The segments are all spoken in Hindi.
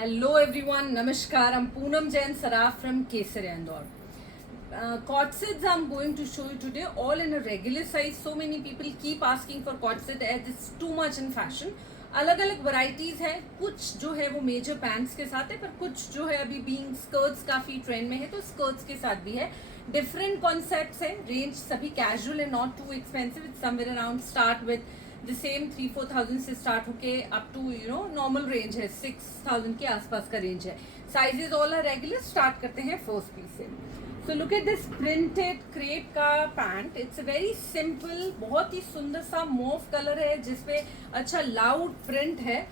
Hello everyone, Namaskar. I'm Poonam Jain Saraf from Kesari Indore. Cord sets I'm going to show you today, all in a regular size. So many people keep asking for cord set as it's too much in fashion. अलग अलग वैरायटीज है, कुछ जो है वो मेजर पैंट्स के साथ है, पर कुछ जो है अभी बीइंग स्कर्ट्स काफी ट्रेंड में है, तो स्कर्ट्स के साथ भी है. डिफरेंट कॉन्सेप्ट्स है, रेंज सभी कैजुअल है, not too expensive. It's somewhere around start with the same 3-4,000 से स्टार्ट होके अप टू नॉर्मल रेंज है 6,000 के आसपास का रेंज है. Sizes all are regular. Start करते हैं फर्स्ट पीस से. So look at this printed crepe का पैंट. इट्स वेरी सिंपल, बहुत ही सुंदर सा मोव कलर है जिसपे अच्छा लाउड प्रिंट है,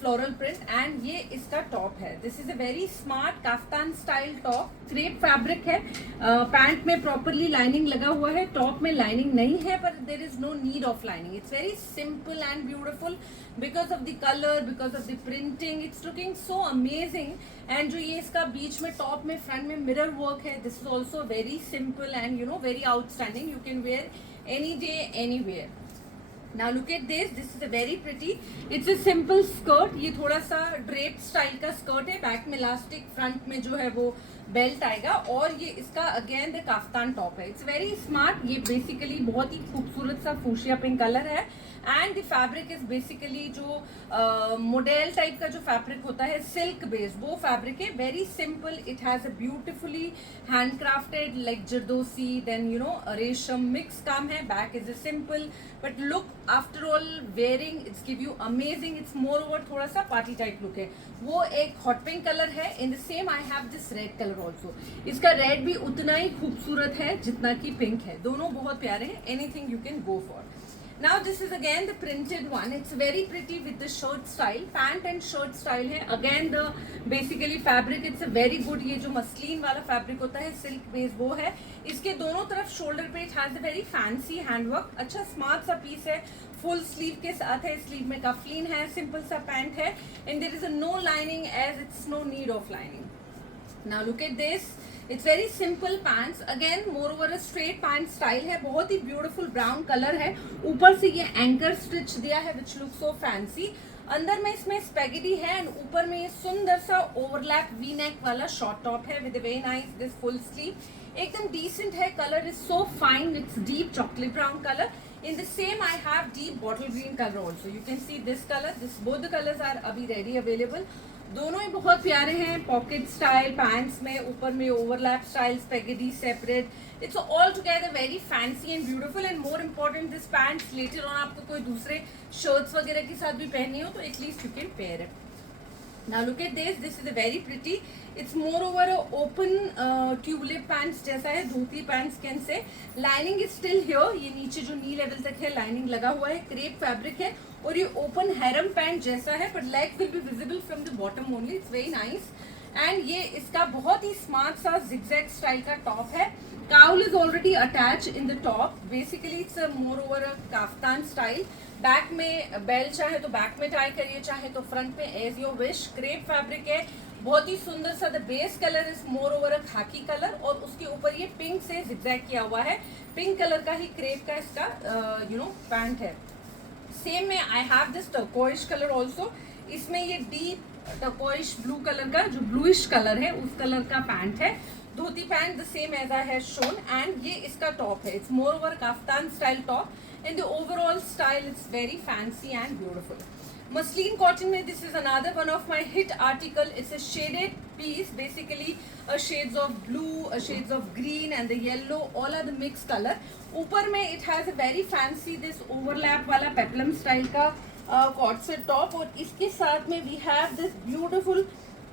फ्लोरल प्रिंट. एंड ये इसका टॉप है. This is a very smart kaftan style top. Crepe fabric है. पैंट में प्रॉपरली लाइनिंग लगा हुआ है, टॉप में लाइनिंग नहीं है, पर there is no need of lining. It's very simple and beautiful because of the colour, because of the printing. It's looking so amazing. And जो ये इसका बीच में टॉप में फ्रंट में मिरर वर्क है, this is also very simple and very outstanding. You can wear any day anywhere. Now look at this. This is a very pretty. It's a simple skirt. ये थोड़ा सा ड्रेप स्टाइल का स्कर्ट है. बैक में इलास्टिक, फ्रंट में जो है वो बेल्ट आएगा. और ये इसका अगेन द काफ्तान टॉप है. It's very smart. ये बेसिकली बहुत ही खूबसूरत सा फूशिया पिंक कलर है. And the fabric is basically जो मॉडल टाइप का जो फैब्रिक होता है, सिल्क बेस्ड, वो फैब्रिक है. Very simple. It has a beautifully handcrafted like zardozi, then रेशम मिक्स काम है. Back is a simple but look after all wearing it's give you amazing. It's more over थोड़ा सा पार्टी टाइप लुक है. वो एक हॉट पिंक कलर है. In the same I have this red colour also. इसका रेड भी उतना ही खूबसूरत है जितना कि पिंक है. दोनों बहुत प्यारे हैं. Anything you can go for. Now this is again the printed one. It's very pretty with the shirt style. Pant and shirt style है. Again the basically fabric it's a very good. ये जो मसलिन वाला फैब्रिक होता है, सिल्क बेस, वो है. इसके दोनों तरफ शोल्डर पे it has a very fancy handwork. अच्छा स्मार्ट सा पीस है. फुल स्लीव के साथ है. स्लीव में कफलिन है. सिंपल सा पैंट है. And there is a no lining as it's no need of lining. Now look at this. It's very simple pants. Again more over a straight pant style है. बहुत ही beautiful brown color है. ऊपर से ये anchor stitch दिया है which looks so fancy. अंदर में इसमें spaghetti है and ऊपर में ये सुंदर सा overlap V-neck वाला short top है with a very nice this full sleeve. एकदम decent है. Color is so fine. It's deep chocolate brown color. In the same I have deep bottle green color also. You can see this color. This both the colors are अभी ready available. दोनों ही बहुत प्यारे हैं. पॉकेट स्टाइल पैंट्स में, ऊपर में overlap style, spaghetti separate. It's all together very fancy and beautiful. And more important this pants later on आपको कोई दूसरे शर्ट्स वगैरह के साथ भी पहननी हो तो at least you can pair it. Now look at this. This is a very pretty. It's more over a open tulip pants जैसा है. धोती pants can say. Lining is still here. ये नीचे जो नी लेवल तक है लाइनिंग लगा हुआ है. क्रेप फैब्रिक है और ये ओपन हैरम पैंट जैसा है, but leg will be visible from the bottom only. It's very nice. And ये इसका बहुत ही स्मार्ट सा zigzag स्टाइल का टॉप है. Cowl is already attached in the top. Basically it's a more over a kaftan style. Back में बेल्ट चाहे तो बैक में टाई करिए, चाहे तो फ्रंट में, as your wish. Crepe fabric है. बहुत ही सुंदर सा. The base colour is more over a khaki colour और उसके ऊपर ये पिंक से zigzag किया हुआ है. पिंक कलर का ही क्रेप का इसका पैंट है. सेम में I have this turquoise colour also. इसमें ये डीप टर्कोइश ब्लू कलर का, जो ब्लूइश कलर है उस कलर का पैंट है. Dhoti pant the same as I have shown. And ये इसका टॉप है. It's more over kaftan style top. And the overall style it's very fancy and beautiful. Muslin cotton में this is another one of my hit article. It's a shaded piece. Basically shades of blue, shades of green and the yellow, all are the mixed color. ऊपर में it has a very fancy this overlap वाला peplum style का कॉट सेट टॉप. और इसके साथ में we have this beautiful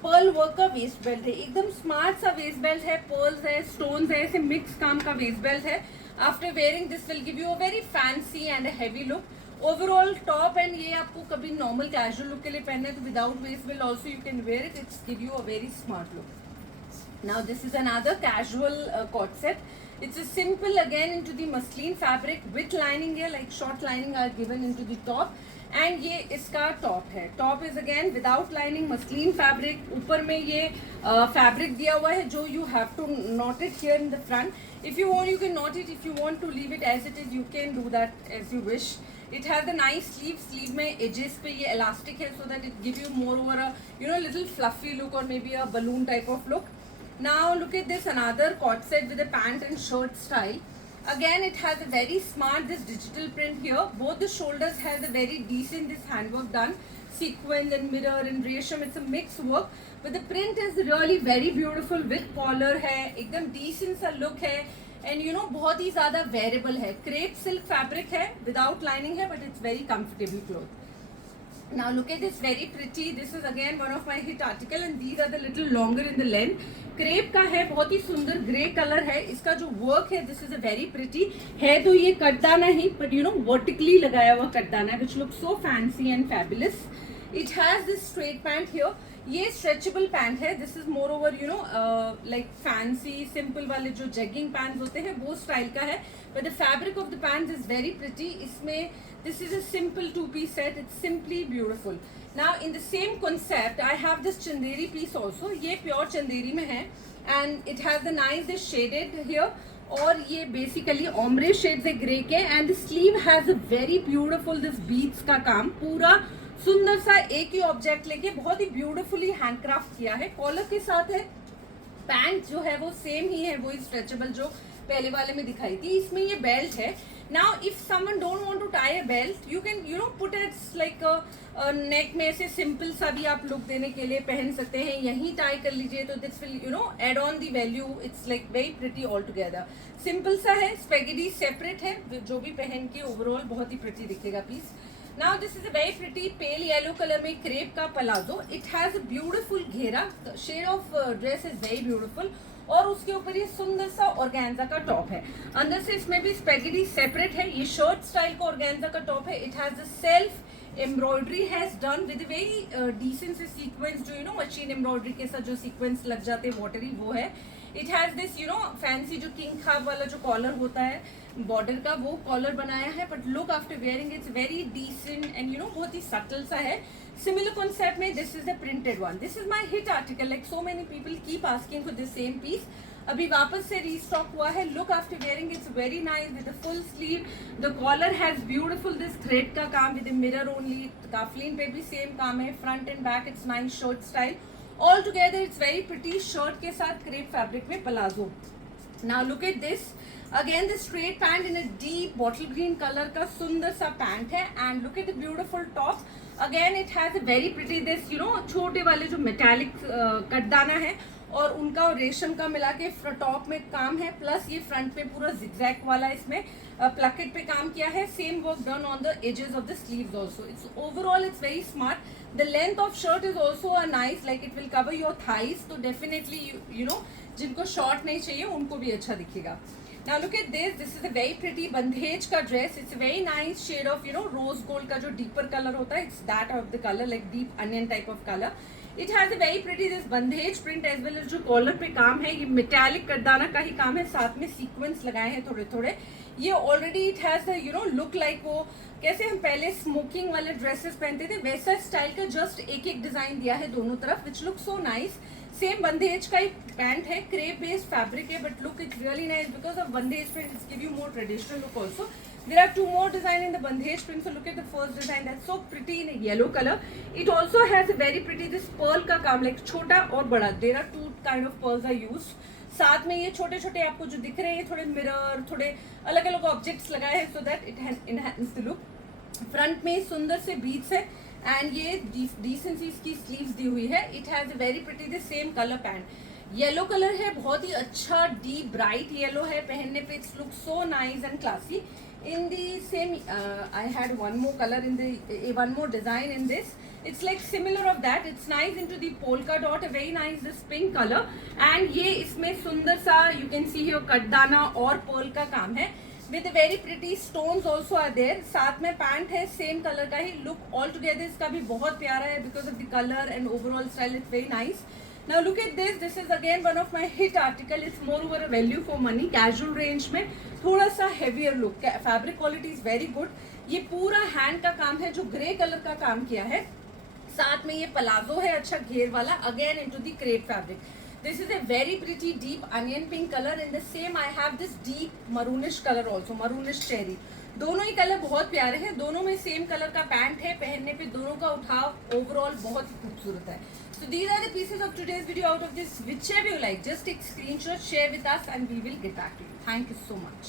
pearl work का वेस्ट बेल्ट है. एकदम स्मार्ट सा वेस्ट बेल्ट है. पर्ल्स है, स्टोन्स है, ऐसे मिक्स काम का वेस्ट बेल्ट है. After wearing this will give you a very fancy and a heavy look. Overall top and ये आपको कभी नॉर्मल कैजुअल लुक के लिए पहनना है तो without waste belt also you can where it. It's give you a very smart look. Now this is another casual cord set. It's a simple again into the muslin fabric with lining here, like short lining are given into the top. And ये इसका टॉप है. Top is again without lining muslin fabric. ऊपर में ये फैब्रिक दिया हुआ है जो you have to knot it here in the front. If you want you can knot it. If you want to leave it as it is you can do that as you wish. It has a nice sleeve में edges पे ये elastic है, so that it give you more over a little fluffy look or maybe a balloon type of look. Now look at this, another cord set with a pant and shirt style. Again, it has a very smart this digital print here. Both the shoulders has a very decent this handwork done, sequins and mirror and resham. It's a mixed work, but the print is really very beautiful with collar है, एकदम decent सा look है, and बहुत ही ज़्यादा wearable है. Crepe silk fabric है, without lining है, but it's very comfortable cloth. Now look at this, very pretty. This is again one of my hit article, and these are the little longer in the length. Crepe का है, बहुत ही सुंदर ग्रे कलर है. इसका जो वर्क है, this is a very pretty है. तो ये कटदाना ही, बट वर्टिकली लगाया हुआ कटदाना है, विच look so fancy and fabulous. It has this straight pant here. ये स्ट्रेचेबल पैंट है. This is more over like fancy simple वाले जो जेगिंग पैंट होते हैं वो स्टाइल का है, but the fabric of the pant is very pretty. इसमें this is a simple two-piece set. It's simply beautiful. Now in the same concept I have this chanderi piece also. ये pure chanderi में है, and it has the nice this shaded here, और ये basically ombre shades है grey के, and the sleeve has a very beautiful this beads का काम, पूरा सुंदर सा एक ही ऑब्जेक्ट लेके बहुत ही ब्यूटिफुली हैंडक्राफ्ट किया है. कॉलर के साथ है. पैंट जो है वो सेम ही है, वो स्ट्रेचेबल जो पहले वाले में दिखाई थी. इसमें ये बेल्ट है. Now if someone don't want to tie a belt, you can put it like a neck में ऐसे सिंपल सा भी आप लुक देने के लिए पहन सकते हैं. यहीं टाई कर लीजिए तो this will add on the value. It's like very pretty all together. Simple सा है. स्पेगेटी सेपरेट है, जो भी पहन के ओवरऑल बहुत ही प्रिटी दिखेगा piece. Now this is a very pretty pale yellow color में क्रेप का palazzo. It has a beautiful घेरा. The shade of dress is very beautiful. और उसके ऊपर ये सुंदर सा ऑर्गेन्जा का टॉप है. अंदर से इसमें भी स्पेगेटी सेपरेट है. ये शर्ट स्टाइल का ऑर्गेन्जा का टॉप है. It has the self embroidery has done with very decent से सीक्वेंस, जो मशीन एम्ब्रॉयडरी के साथ जो सीक्वेंस लग जाते हैं वाटरी, वो है. इट हैज दिस फैंसी जो किंग खाब वाला जो कॉलर होता है बॉर्डर का, वो कॉलर बनाया है. But look after wearing it's very decent and बहुत ही सटल सा है. Similar concept में this is the printed one. This is my hit article. Like so many people keep asking for this same piece. अभी वापस से restock हुआ है. Look after wearing it's very nice with a full sleeve. The collar has beautiful this thread का काम with a mirror only. काफलिन पे भी same काम है. Front and back it's nice shirt style. All together it's very pretty. Shirt के साथ crepe fabric में palazzo. Now look at this. Again the straight pant in a deep bottle green color का सुंदर सा पैंट है. And look at the beautiful top. Again it has a very pretty this छोटे वाले जो मेटालिक कटदाना है, और उनका रेशम का मिला के टॉप में काम है. प्लस ये फ्रंट पे पूरा जिगजैग वाला इसमें प्लकेट पे काम किया है. Same work done on the edges of the sleeves also. It's overall it's very smart. The length of shirt is also a nice, like it will cover your thighs. तो डेफिनेटली जिनको शॉर्ट नहीं चाहिए उनको भी अच्छा दिखेगा. Now look at this. This is a very pretty बंधेज का dress. It's a very nice shade of rose gold का जो deeper color होता है. It's that of the color, like deep onion type of color. It has a very pretty this bandhej print as well as जो collar पे काम है. ये metallic करदाना का ही काम है. साथ में sequence लगाए हैं थोड़े थोड़े. ये already it has the look like वो कैसे हम पहले स्मोकिंग वाले ड्रेसेस पहनते थे वैसा स्टाइल का जस्ट एक एक डिजाइन दिया है दोनों तरफ, which look so nice. Same bandhej का ही पैंट है. क्रेप बेस्ड फैब्रिक है, but look it's really nice because of bandhej print. It's give you more traditional look also. There are two more design in the bandhej print. So look at the first design. That's so pretty in a yellow color. It also has a very pretty this pearl का काम, like छोटा और बड़ा. There are two kind of pearls are used. साथ में ये छोटे छोटे आपको जो दिख रहे हैं थोड़े मिरर, थोड़े अलग अलग ऑब्जेक्ट्स लगाए हैं, so that it enhances the look. Front में सुंदर से बीट्स है, एंड ये डिसेंसी इसकी स्लीव्स दी हुई है. It has a very pretty the same colour pant. Yellow colour है, बहुत ही अच्छा डीप ब्राइट येलो है. पहनने पे it's look so nice and classy. In the same I had one more color in the one more design in this. It's like similar of that. It's nice into the polka dot, a very nice this pink color. And ये इसमें सुंदर सा you can see here कटदाना और pearl का काम है. With a very pretty stones also are there. साथ में पैंट है सेम कलर का ही. Look all together इसका भी बहुत प्यारा है because of the color and overall style. It's very nice. Now look at this. This is again one of my hit article. It's more over a value for money. Casual range में थोड़ा सा heavier look. Fabric quality is very good. ये पूरा हैंड का काम है जो ग्रे कलर का काम किया है. साथ में ये पलाजो है अच्छा घेर वाला. Again into the crepe fabric. This is a very pretty deep onion pink color. In the same I have this deep maroonish color also, maroonish cherry. दोनों ही कलर बहुत प्यारे हैं, दोनों में सेम कलर का पैंट है, पहनने पे दोनों का उठाव ओवरऑल बहुत ही खूबसूरत है. So these are the pieces of today's video. Out of this, whichever you like, just take screenshot, share with us, and we will get back to you. Thank you so much.